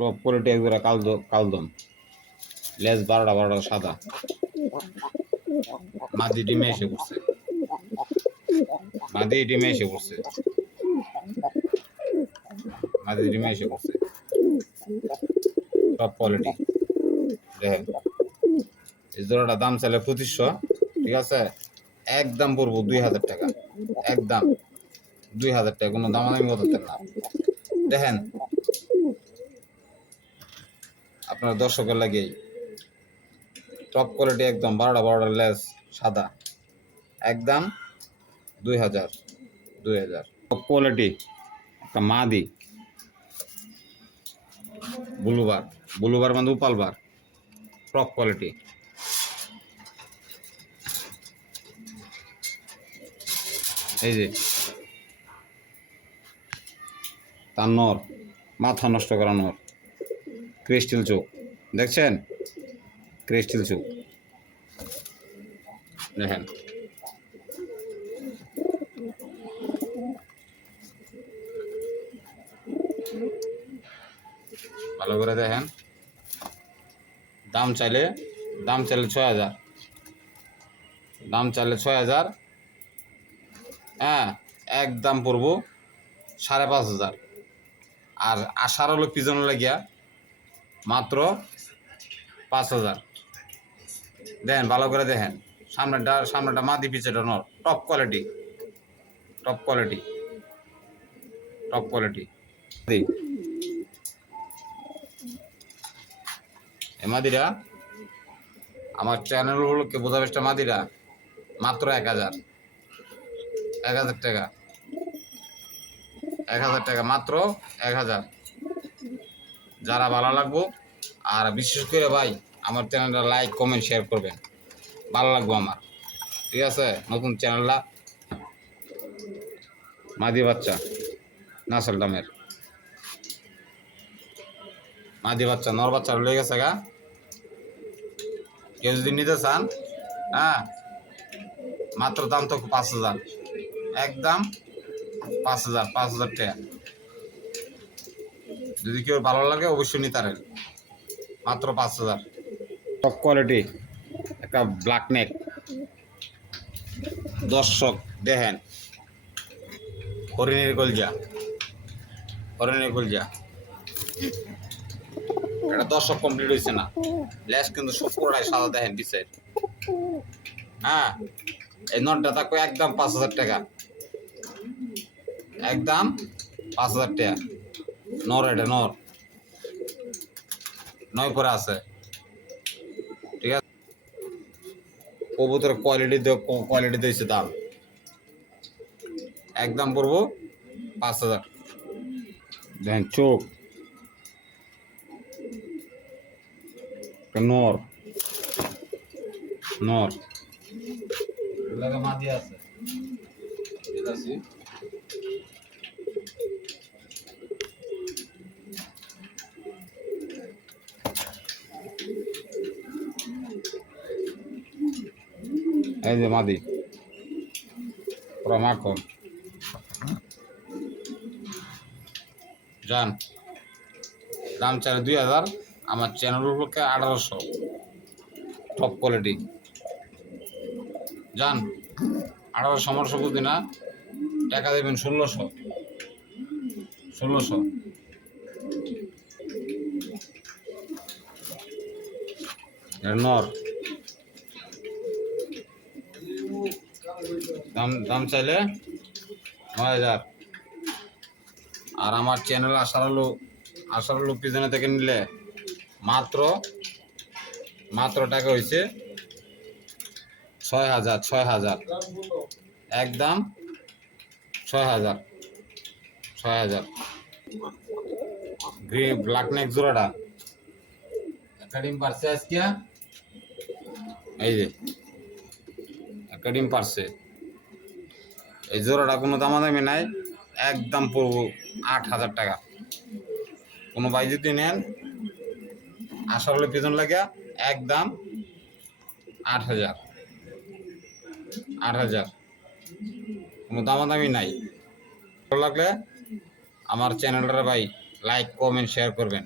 Top quality একজোড়া কালদ কালদম। লেজ বারোটা বারোটা সাদা। মাদি ডিমে এসে পড়ছে। মাদি ডিমে এসে পড়ছে। মাদি ডিমে এসে পড়ছে। Top quality. দেখেন। এই জোড়াটা দাম চাইলে পঁচিশশো, ঠিক আছে? একদম পড়ব দুই হাজার টাকা। একদম। দুই হাজার টাকা, কোনো দামাদামি করতে না। দেখেন আপনার দর্শকের লাগেই। টপ কোয়ালিটি একদম বারোটা বারোটা লেস সাদা। একদম দুই হাজার দুই হাজার। টপ কোয়ালিটি একটা মাদি। ব্লুবার ব্লুবার মানে উপালবার। টপ কোয়ালিটি এই যে। তার নর, মাথা নষ্ট করা নর। ক্রিস্টাল চোখ দেখছেন? ক্রিস্টাল চোখ দেখেন। ভালো করে দেখেন। দাম চাইলে দাম চাইলে ছয় হাজার। দাম চাইলে ছয় হাজার। হ্যাঁ একদম পড়ব সাড়ে পাঁচ হাজার। আর আসার হলো পিজন লাগিয়া মাত্র পাঁচ হাজার। দেখেন ভালো করে দেখেন। সামনেটা সামনেটা মাদি পিছেটা নর top quality top quality top quality এ মাদিরা, আমার চ্যানেল হলোকে বোঝা বেশটা মাদিরা, মাত্র এক হাজার। এক হাজার টাকা। এক হাজার টাকা, মাত্র এক হাজার। যারা ভালো লাগবো, আর বিশেষ করে ভাই, আমার চ্যানেলটা লাইক কমেন্ট শেয়ার করবেন। ভালো লাগবো আমার। ঠিক আছে? নতুন চ্যানেলটা। মাদি বাচ্চা নাসল দামের মাদি বাচ্চা, নর বাচ্চা লেগে গেছে গা। কেউ যদি নিতে চান হ্যাঁ মাত্র দাম তো পাঁচ হাজার। একদম পাঁচ হাজার পাঁচ হাজার টাকা। যদি কেউ ভালো লাগে অবশ্যই নিতে পারেন। মাত্র পাঁচ হাজার। টপ কোয়ালিটি একটা ব্ল্যাক নেক দর্শক দেখেন। হরিণের গলজা। হরিণের গলজা। এটা দর্শক কমপ্লিট হয়েছে না। ল্যাস কিন্তু সব পুরোটাই সাদা দেখেন ডিসাইড হ্যাঁ এই নটটা থাকবে একদম পাঁচ হাজার টাকা। একদম পাঁচ হাজার টাকা। নর এটা নর নয় করে আছে ঠিক আছে কবুতরের কোয়ালিটি কোয়ালিটি দিয়েছে দাম একদম পড়ব পাঁচ হাজার দেখেন চোখ একটা নর নর এগুলাকে মাদি আছে এই যে মাদি। পুরো মাখন। যান দাম চাই দুই হাজার, আমার চ্যানেলের পক্ষে আঠারোশো। টপ কোয়ালিটি যান আঠারোশো সমস্যা বুঝি না। টাকা দেবেন ষোলোশো। ষোলোশো। নর। দাম দাম চাইলে নয় হাজার। আর আমার চ্যানেল আসার আলু আসার আলু পিছনে থেকে নিলে মাত্র মাত্র টাকা হয়েছে ছয় হাজার ছয় হাজার। একদম ছয় হাজার ছয় হাজার। গ্রিন ব্ল্যাক নেক জোড়াটা। একটা ডিম পারছে আজকে। এই যে, একটা ডিম পারছে। এই জোড়াটা কোনো দামাদামি নাই, একদম পড়ব আট হাজার টাকা। কোনো ভাই যদি নেন, আশা হলে পিছন লাগিয়া একদম আট হাজার। আট হাজার। কোনো দামাদামি নাই। ভালো লাগলে আমার চ্যানেলটা ভাই লাইক, কমেন্ট, শেয়ার করবেন।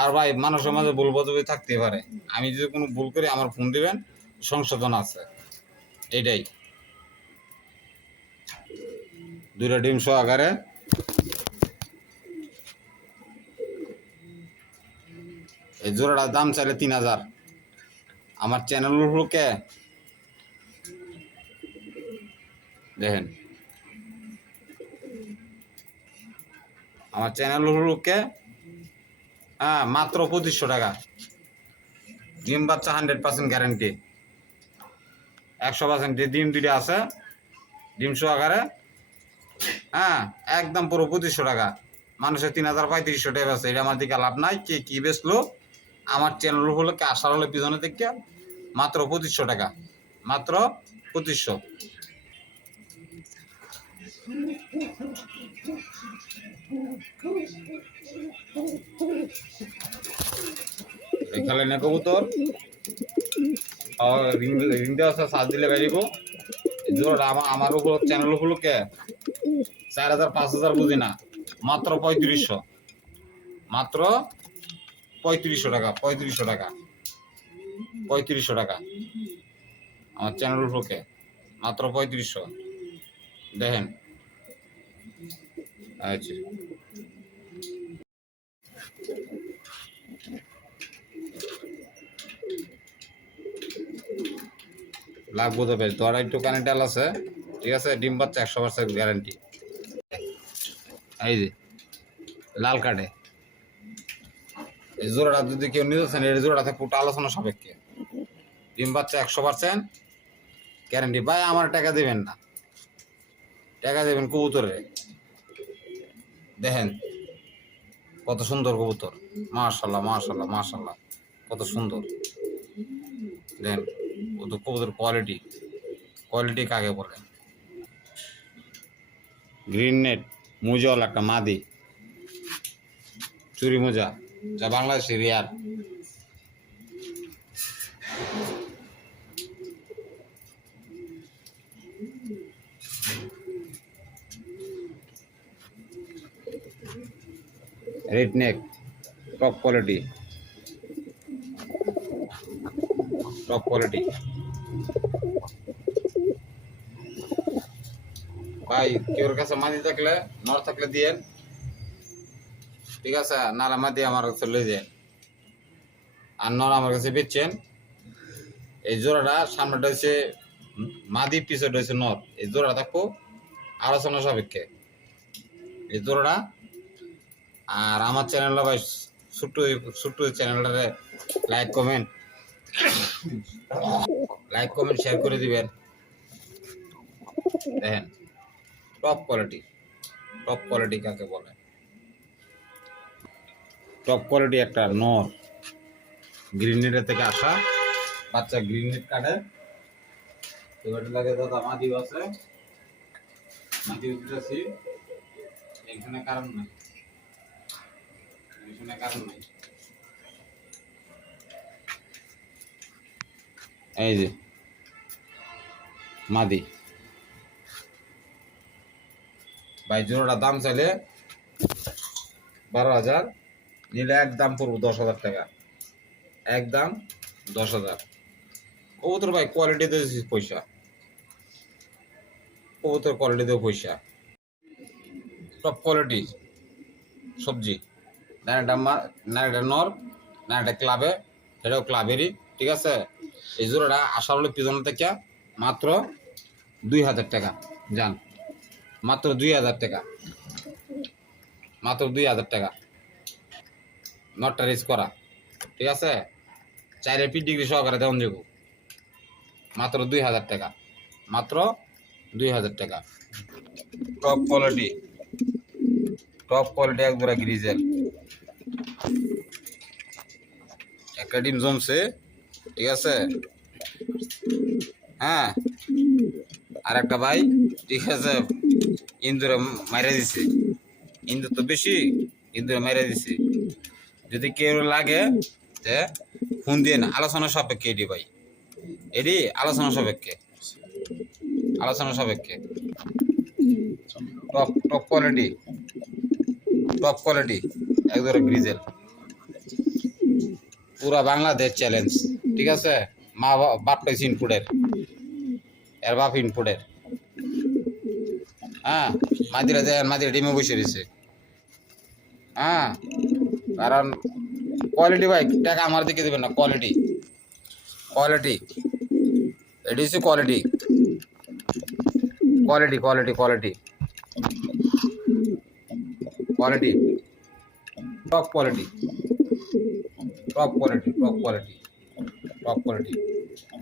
আর ভাই, মানুষের মাঝে ভুল বোঝাবুঝি থাকতে পারে। আমি যদি কোনো ভুল করি, আমার ফোন দিবেন, সংশোধন আছে। এটাই দুইটা ডিম সহকারে এই জোড়াটার দাম চাইলে তিন হাজার। আমার চ্যানেল হলো কে দেখেন। আমার চ্যানেল হলো কে হ্যাঁ মাত্র পঁচিশশো টাকা। ডিম বাচ্চা হান্ড্রেড পার্সেন্ট গ্যারেন্টি একশো পার্সেন্ট ডিম দুইটা আছে। ডিম সহকারে হ্যাঁ একদম পুরো পঁচিশশো টাকা। মানুষের তিন হাজার পঁয়ত্রিশশো টাকা আছে, এটা আমার দিকে লাভ নাই। কে কি বেচলো? আমার চ্যানেল হলো কে আসার হলে পিছনে থেকে মাত্র পঁচিশশো টাকা। মাত্র পঁচিশশো। এখানে না কবুতর। রিং দেওয়া সাজ দিলে বেরিব জোর আমার আমার উপর চ্যানেল কে চার হাজার, পাঁচ হাজার বুঝি না। মাত্র পঁয়ত্রিশশো। মাত্র পঁয়ত্রিশশো টাকা পঁয়ত্রিশশো টাকা। পঁয়ত্রিশশো টাকা। আমার চ্যানেল হলো মাত্র পঁয়ত্রিশশো। দেখেন। আচ্ছা। লাগবো তো বেশ। তোর একটু কানেক্টাল আছে? ঠিক আছে? ডিম বাচ্চা একশো পার্সেন্ট গ্যারান্টি এই যে, লাল কার্ডে। এই জোড়াটা যদি কেউ নিতে এই জোড়াতে পুরো আলোচনা সাপেক্ষে। ডিম বাচ্চা একশো পার্সেন্ট গ্যারান্টি ভাই, আমার টাকা দেবেন না। টাকা দেবেন কবুতরে। দেখেন, কত সুন্দর কবুতর। মাশাল্লাহ মাশাল্লাহ মাশাল্লাহ কত সুন্দর। দেখেন, কবুতর কোয়ালিটি কোয়ালিটি কাকে বলে? গ্রিন নেট মুজল একটা মাদি। চুরি মোজা, যা বাংলাদেশি রিয়ার। Red neck top quality. Top quality. ভাই, কেউর কাছে থাকলে, নর থাকলে দিয়েন। ঠিক আছে আমার কাছে লই দেন। আর নর আমার কাছে বেচছেন এই জোড়াটা সামনেটা হচ্ছে মাদি পিছনে নর। এই থাকব আলোচনা সাপেক্ষে। এই জোড়াটা, আর আমার চ্যানেলটা ভাই, ছোট্ট ছোট্ট চ্যানেলটারে like comment like comment share করে দিবেন। দেখেন। টপ কোয়ালিটি টপ কোয়ালিটি কাকে বলে? টপ কোয়ালিটি একটা নর। গ্রিনেটের থেকে আসা বাচ্চা গ্রিনেট কাটে। এবার লাগে দাদা মাদি আছে মাদি উঠতেছি। এখানে কারণ নাই। এখানে কারণ নাই। এই যে মাদি ভাই, জোড়াটা দাম চাইলে বারো হাজার, নিলে এক দাম পড়ব দশ হাজার টাকা। এক দাম দশ হাজার। কবুতর ভাই কোয়ালিটি দিয়েছি পয়সা। কবুতর দেবো পয়সা। টপ কোয়ালিটি সবজি। না এটা মা- না এটা নর না এটা ক্লাবে, সেটাও ক্লাবেরই, ঠিক আছে? এই জোড়াটা আসার হলো পিছন থেকে মাত্র দুই হাজার টাকা যান মাত্র দুই হাজার টাকা। মাত্র দুই হাজার টাকা। নটটা রিচ করা। ঠিক আছে? চাইরে পি ডিগ্রি সহকারে দেওয়ান যাব। মাত্র দুই হাজার টাকা। মাত্র দুই হাজার টাকা। টপ কোয়ালিটি টপ কোয়ালিটি একবারে গ্রিজেল একটা ডিম জমছে। ঠিক আছে? হ্যাঁ। আর একটা ভাই, ঠিক আছে? ইন্দুরে মাইরে দিছে। ইন্দুর তো বেশি, ইন্দুরে মাইরে দিছে। যদি কেউ লাগে, যে ফোন দিয়ে না, আলোচনা সাপেক্ষে এটি ভাই। এটি আলোচনা সাপেক্ষে। আলোচনা সাপেক্ষে। Top top quality. Top quality একদম গ্রিজেল। পুরা বাংলাদেশ চ্যালেঞ্জ, ঠিক আছে? মা বা- বাপ পাইছে ইনপুটের। হ্যাঁ মাদিরা দেন মাদিরা ডিমে বসে রয়েছে। হ্যাঁ কারণ কোয়ালিটি ভাই, টাকা আমার দিকে দেবেন না কোয়ালিটি কোয়ালিটি এটি হচ্ছে quality quality quality quality quality top quality top quality top quality top quality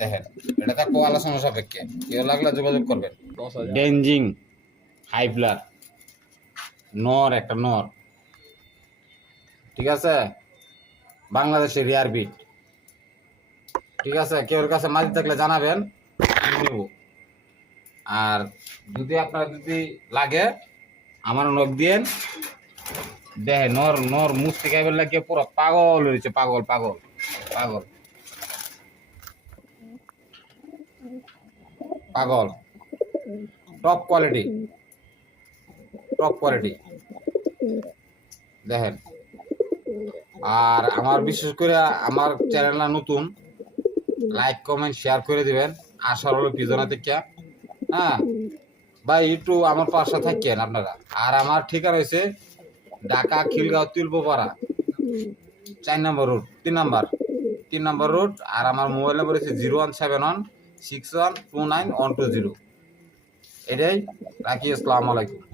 দেখেন এটা থাকব আলোচনা সাপেক্ষে। কেউ লাগলে যোগাযোগ করবেন। ডেঞ্জিং হাইফ্লার নর একটা নর। ঠিক আছে? বাংলাদেশের রিয়ার বিট ঠিক আছে? কেউ কাছে মাঝে থাকলে জানাবেন নেব। আর যদি আপনার যদি লাগে আমার নখ দিয়েন। দেখে নর নর মুস্তি খাইবার লাগিয়ে পুরো পাগল হয়েছে পাগল পাগল পাগল। পাগল। টপ কোয়ালিটি টপ কোয়ালিটি দেখেন। আর আমার বিশেষ করে আমার চ্যানেলটা নতুন লাইক কমেন্ট শেয়ার করে দিবেন। আসার হলো পিজনা থেকে। হ্যাঁ? ভাই, একটু আমার পাশে থাকেন আপনারা। আর আমার ঠিকানা হয়েছে ঢাকা খিলগাঁও তিলপোপাড়া চার নম্বর রোড তিন নম্বর। তিন নম্বর রোড আর আমার মোবাইল নাম্বার হচ্ছে zero one seven one six one two nine one two zero এটাই। রাখি আসসালামু আলাইকুম।